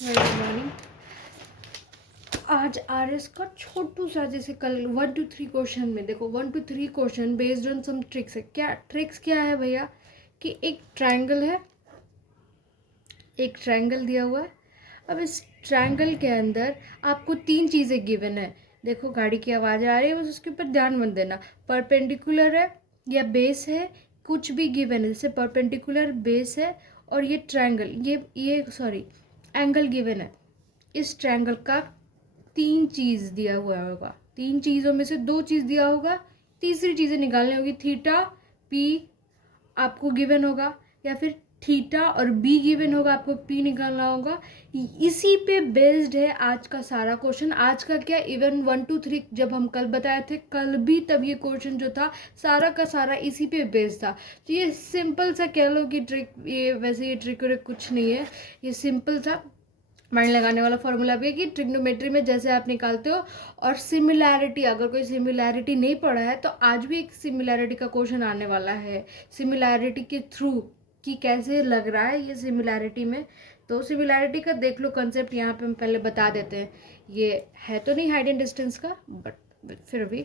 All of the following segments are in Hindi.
Very good morning. आज आरएस का छोटू सा, जैसे कल 1 to 3 क्वेश्चन में देखो 1 to 3 question based on some tricks है। क्या ट्रिक्स क्या है भैया कि एक ट्रायंगल है, एक ट्रायंगल दिया हुआ है। अब इस ट्रायंगल के अंदर आपको 3 चीज़ें गिवन है। देखो गाड़ी की आवाज़ आ रही है, बस उसके ऊपर ध्यान मत देना। परपेंडिकुलर है या बेस है, कुछ भी गिवन है, जैसे परपेंडिकुलर, बेस है और ये ट्रायंगल, ये सॉरी एंगल गिवन है। इस ट्रायंगल का 3 चीज़ दिया हुआ होगा, 3 चीज़ों में से 2 चीज़ दिया होगा, तीसरी चीज़ें निकालनी होगी। थीटा पी आपको गिवन होगा, या फिर थीटा और बी गिवन होगा, आपको पी निकालना होगा। इसी पे बेस्ड है आज का सारा क्वेश्चन। आज का क्या, इवन 1 to 3 जब हम कल बताए थे, कल भी तब ये क्वेश्चन जो था सारा का सारा इसी पे बेस्ड था। तो ये सिंपल सा कह लो कि ट्रिक, ये वैसे ये ट्रिक कुछ नहीं है, ये सिंपल सा माइंड लगाने वाला फॉर्मूला भी है कि ट्रिग्नोमेट्री में जैसे आप निकालते हो। और सिमिलैरिटी, अगर कोई सिमिलैरिटी नहीं पढ़ा है तो आज भी एक सिमिलैरिटी का क्वेश्चन आने वाला है, सिमिलैरिटी के थ्रू कि कैसे लग रहा है ये सिमिलैरिटी में। तो सिमिलैरिटी का देख लो कंसेप्ट, यहाँ पे हम पहले बता देते हैं। ये है तो नहीं हाइट एंड डिस्टेंस का, बट फिर भी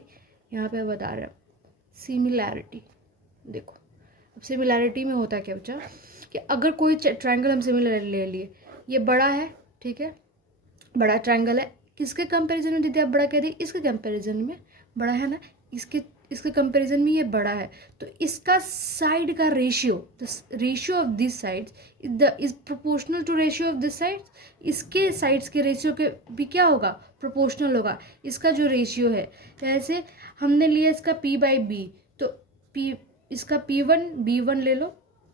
यहाँ पे बता रहे हैं सिमिलैरिटी। देखो अब सिमिलैरिटी में होता क्या बच्चा कि अगर कोई ट्रायंगल हम सिमिलर ले लिए, ये बड़ा है, ठीक है, बड़ा ट्रायंगल है। किसके कंपैरिजन में दीदी आप बड़ा कह रही है? इसके कंपैरिजन में बड़ा है ना, इसके इसके कंपैरिजन में ये बड़ा है। तो इसका साइड का ratio, the ratio of this sides is proportional to ratio of this sides. इसके साइड्स के रेशियो के भी क्या होगा, प्रोपोर्शनल होगा इसका जो रेशियो है। जैसे हमने लिया इसका p बाई बी, तो p, इसका p1 b1 ले लो,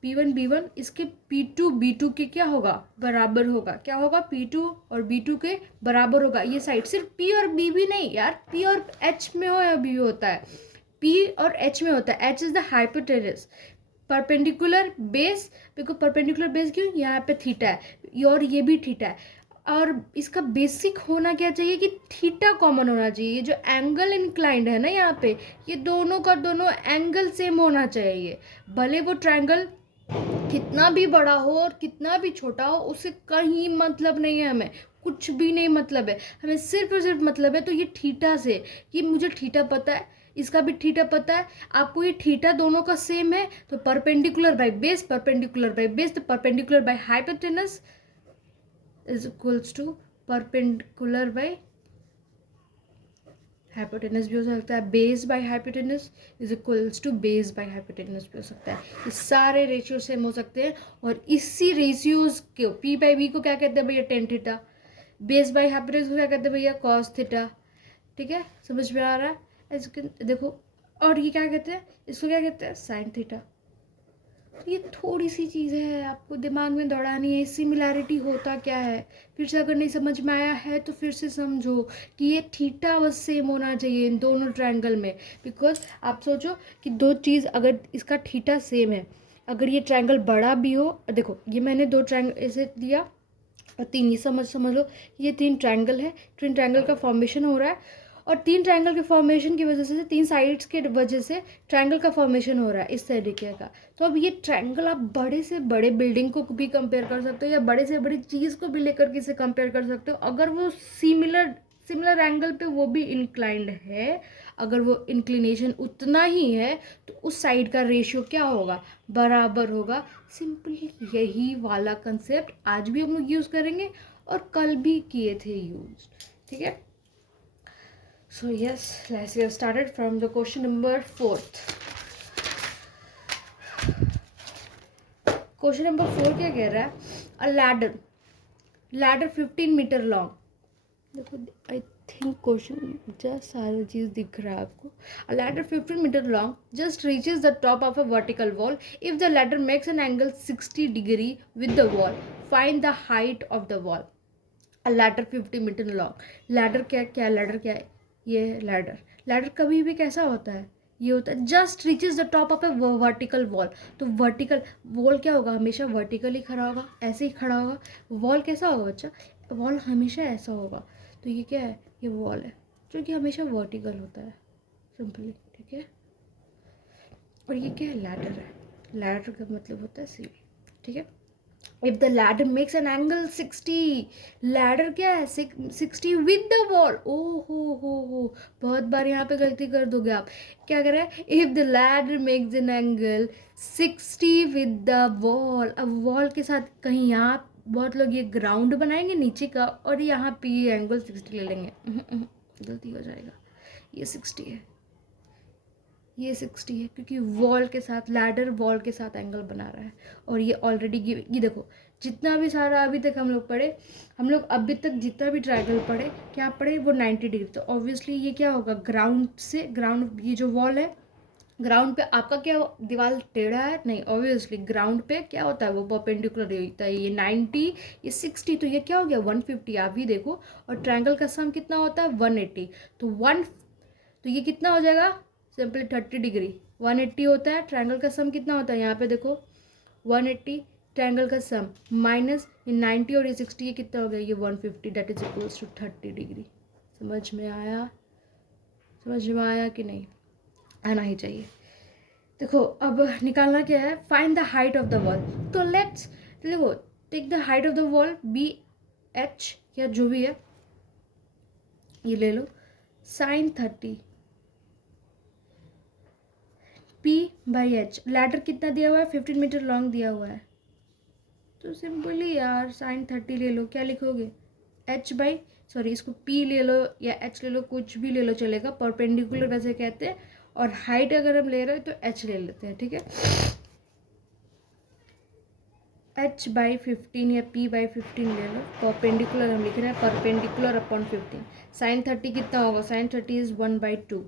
p1 b1, इसके p2 b2 के क्या होगा, बराबर होगा। क्या होगा, p2 और b2 के बराबर होगा। ये साइड सिर्फ p और b भी नहीं यार, p और h में हो या b होता है, p और h में होता है। h is the hypotenuse, perpendicular base, देखो परपेंडिकुलर बेस क्यों, यहाँ पे थीटा है और ये भी थीटा है। और इसका बेसिक होना क्या चाहिए कि थीटा कॉमन होना चाहिए। ये जो एंगल इंक्लाइंड है ना यहाँ पे, ये दोनों का दोनों एंगल सेम होना चाहिए। भले वो ट्रायंगल कितना भी बड़ा हो और कितना भी छोटा हो, उससे कहीं मतलब नहीं है, हमें कुछ भी नहीं मतलब है, हमें सिर्फ और सिर्फ मतलब है तो ये थीटा से, कि मुझे थीटा पता है, इसका भी थीटा पता है, आपको ये थीटा दोनों का सेम है। तो perpendicular by base, perpendicular by base, तो perpendicular by hypotenuse is equals to perpendicular by hypotenuse भी हो सकता है, base by hypotenuse is equals to base by hypotenuse भी हो सकता है। ये सारे रेशियो सेम हो सकते हैं। और इसी रेशियोज को पी बाई बी को क्या कहते हैं भैया, tan theta. Base by hypotenuse को क्या कहते हैं भैया, कॉस थीटा। ठीक है, समझ में आ रहा है? ऐसे देखो, और ये क्या कहते हैं, इसको क्या कहते हैं, साइन थीटा। तो ये थोड़ी सी चीज़ है, आपको दिमाग में दौड़ानी है। सिमिलैरिटी होता क्या है, फिर से अगर नहीं समझ में आया है तो फिर से समझो कि ये थीटा बस सेम होना चाहिए इन दोनों ट्रायंगल में। बिकॉज आप सोचो कि दो चीज़, अगर इसका थीटा सेम है, अगर ये ट्रायंगल बड़ा भी हो, देखो ये मैंने 2 ट्रायंगल ऐसे दिया और 3, ये समझ लो ये 3 ट्रायंगल है, 3 ट्रायंगल का फॉर्मेशन हो रहा है। और 3 ट्रायंगल के फॉर्मेशन की वजह से, 3 साइड्स के वजह से ट्रायंगल का फॉर्मेशन हो रहा है इस तरीके का। तो अब ये ट्रायंगल आप बड़े से बड़े बिल्डिंग को भी कंपेयर कर सकते हो, या बड़े से बड़ी चीज़ को भी लेकर के से कंपेयर कर सकते हो। अगर वो सिमिलर सिमिलर एंगल पे वो भी इंक्लाइंड है, अगर वो इंक्लिनेशन उतना ही है, तो उस साइड का रेशियो क्या होगा, बराबर होगा। सिंपल यही वाला कंसेप्ट आज भी हम लोग यूज़ करेंगे और कल भी किए थे यूज। ठीक है, so yes, let's get started from the question number 4th. Question number 4 क्या कह रहा है, अ लैडर 15 मीटर लॉन्ग। देखो आई थिंक क्वेश्चन जस्ट सारा चीज़ दिख रहा है आपको। A ladder 15 metre long just reaches the top of a vertical wall if the ladder makes an angle 60 degree with the wall, find the height of the wall. A ladder 50 metre long, ladder क्या लैडर क्या है, ये है लैडर। लैडर कभी भी कैसा होता है, ये होता है just reaches the top of A vertical wall. तो वर्टिकल वॉल क्या होगा, हमेशा वर्टिकल ही खड़ा होगा, ऐसे ही खड़ा होगा। वॉल कैसा होगा बच्चा, वॉल हमेशा ऐसा होगा। तो ये क्या है, ये वॉल है जो कि हमेशा वर्टिकल होता है सिंपली। ठीक है, और ये क्या है, लैडर है। लैडर का मतलब होता है सीढ़ी। ठीक है, if the ladder makes an angle 60, ladder क्या है 60 विद द वॉल। ओ हो, बहुत बार यहाँ पे गलती कर दोगे आप। क्या कर रहे हैं, if the ladder makes an angle 60 with the wall. अब वॉल के साथ कहीं यहाँ बहुत लोग ये ग्राउंड बनाएंगे नीचे का और यहाँ पे ये एंगल 60 ले लेंगे। गलती हो जाएगा, ये 60 है, ये 60 है, क्योंकि वॉल के साथ लैडर वॉल के साथ एंगल बना रहा है। और ये ऑलरेडी ये देखो जितना भी सारा अभी तक हम लोग पढ़े, हम लोग अभी तक जितना भी ट्रायंगल पढ़े क्या पढ़े, वो 90 डिग्री। तो ऑब्वियसली ये क्या होगा, ग्राउंड से ग्राउंड, ये जो वॉल है ग्राउंड पे आपका क्या दीवार टेढ़ा है नहीं, ऑब्वियसली ग्राउंड पे क्या होता है वो परपेंडिकुलर होता है। ये 90, ये 60, तो ये क्या हो गया 150। आप भी देखो, और ट्रायंगल का सम कितना होता है 180। तो ये कितना हो जाएगा, सिंपली 30 डिग्री। 180 होता है, ट्रायंगल का सम कितना होता है, यहाँ पे देखो 180 ट्रायंगल का सम माइनस ये 90 और ये 60, ये कितना हो गया, ये 150, that is equals to 30 degree. समझ में आया कि नहीं, आना ही चाहिए। देखो अब निकालना क्या है, find the height of the wall. तो लेट्स देखो, take the height of the wall BH या जो भी है ये ले लो, sin 30 P/H। लैडर कितना दिया हुआ है, 15 मीटर लॉन्ग दिया हुआ है। तो सिंपली यार sin 30 ले लो, क्या लिखोगे इसको P ले लो या H ले लो, कुछ भी ले लो चलेगा, परपेंडिकुलर वैसे कहते हैं। और हाइट अगर हम ले रहे हैं तो H ले लेते हैं, ठीक है। H/15 या P/15 ले लो, परपेंडिकुलर हम लिख रहे हैं, परपेंडिकुलर अपॉन 15। sin 30 कितना होगा, sin 30 इज 1/2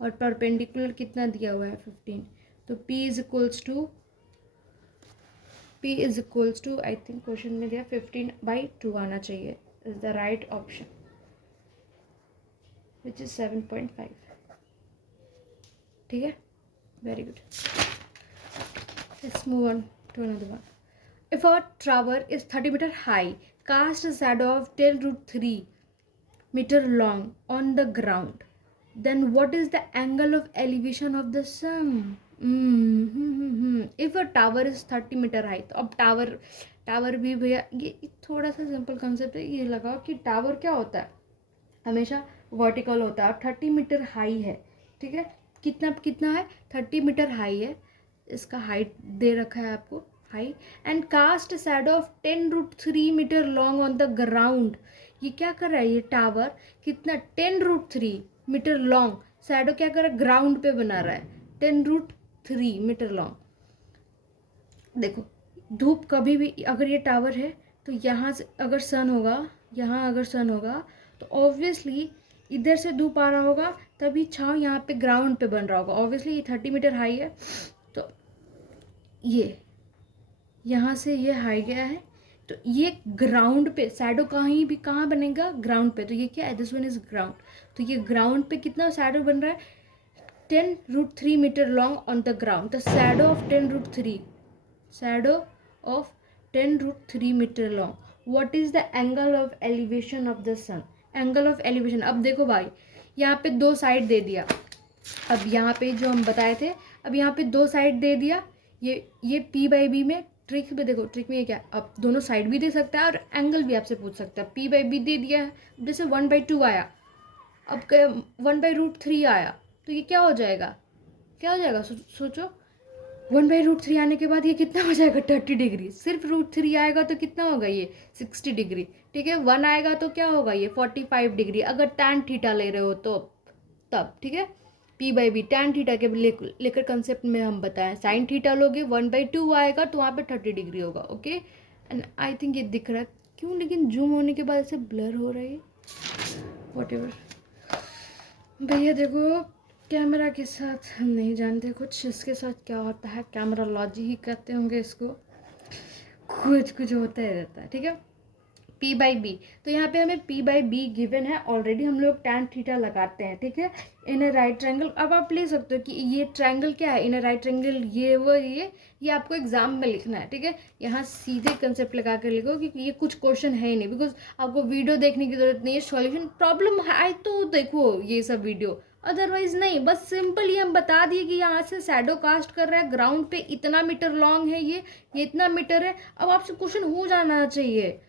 और परपेंडिकुलर कितना दिया हुआ है 15। तो P is equals to I think question में दिया 15/2 आना चाहिए, is the right option which is 7.5। ठीक है, very good. Let's move on to another one. If a tower is 30 meter high, cast a shadow of 10√3 meter long on the ground, then what is the angle of elevation of the sun? If a tower is 30 meter high, तो अब टावर भी भैया ये थोड़ा सा सिंपल कंसेप्ट है। ये लगाओ कि टावर क्या होता है, हमेशा वर्टिकल होता है। अब 30 मीटर हाई है, ठीक है, कितना है 30 मीटर हाई है, इसका हाइट दे रखा है आपको high. And cast shadow of 10√3 metre long on the ground. ये क्या कर रहा है, ये टावर कितना 10√3 मीटर लॉन्ग शैडो क्या कर रहा है, ग्राउंड पे बना रहा है 10√3 मीटर लॉन्ग। देखो धूप कभी भी, अगर ये टावर है तो यहाँ से अगर सन होगा तो ऑब्वियसली इधर से धूप आ रहा होगा, तभी छाँव यहाँ पे ग्राउंड पे बन रहा होगा। ऑब्वियसली ये 30 मीटर हाई है, तो ये यहाँ से ये हाई गया है, तो ये ग्राउंड पे शैडो कहाँ बनेगा, ग्राउंड पे। तो ये क्या है, दिस वन इज ग्राउंड। तो ये ग्राउंड पे कितना शैडो बन रहा है, 10√3 metre long on the ground. The shadow of 10√3 metre long, what is the angle of elevation of the sun. Angle of elevation, अब देखो भाई यहाँ पे दो साइड दे दिया। अब यहाँ पे जो हम बताए थे, अब यहाँ पे दो साइड दे दिया। ये P/B में ट्रिक में देखो, ट्रिक में ये क्या, अब दोनों साइड भी दे सकता है और एंगल भी आपसे पूछ सकता है। P/B दे दिया है, जैसे 1/2 आया, अब 1/√3 आया, तो ये क्या हो जाएगा सोचो 1/√3 आने के बाद ये कितना हो जाएगा 30 डिग्री। सिर्फ √3 आएगा तो कितना होगा, ये 60 डिग्री। ठीक है, 1 आएगा तो क्या होगा, ये 45 डिग्री, अगर tan थीटा ले रहे हो तो तब। ठीक है, P/B tan थीटा के लेकर कंसेप्ट में हम बताएं, sin थीटा लोगे 1/2 आएगा तो वहाँ पे 30 डिग्री होगा। ओके, एंड आई थिंक ये दिख रहा है क्यों, लेकिन जूम होने के बाद ऐसे ब्लर हो रहा है, व्हाटएवर। भैया देखो कैमरा के साथ हम नहीं जानते कुछ, इसके साथ क्या होता है, कैमरा लॉजी ही कहते होंगे इसको, कुछ होता ही रहता है। ठीक है, P/B, तो यहाँ पे हमें P/B गिवन है ऑलरेडी, हम लोग tan थीटा लगाते हैं। ठीक है, इन ए राइट ट्रायंगल, अब आप ले सकते हो कि ये ट्रायंगल क्या है, इन ए राइट ट्रायंगल, ये आपको एग्जाम में लिखना है। ठीक है, यहाँ सीधे कंसेप्ट लगा कर लिखो, क्योंकि ये कुछ क्वेश्चन है ही नहीं, बिकॉज आपको वीडियो देखने की जरूरत नहीं है, सॉल्यूशन प्रॉब्लम है तो देखो ये सब वीडियो, अदरवाइज नहीं, बस सिंपल ये हम बता दिए कि यहाँ से शैडो कास्ट कर रहा है, ग्राउंड पे इतना मीटर लॉन्ग है, ये इतना मीटर है। अब आपसे क्वेश्चन हो जाना चाहिए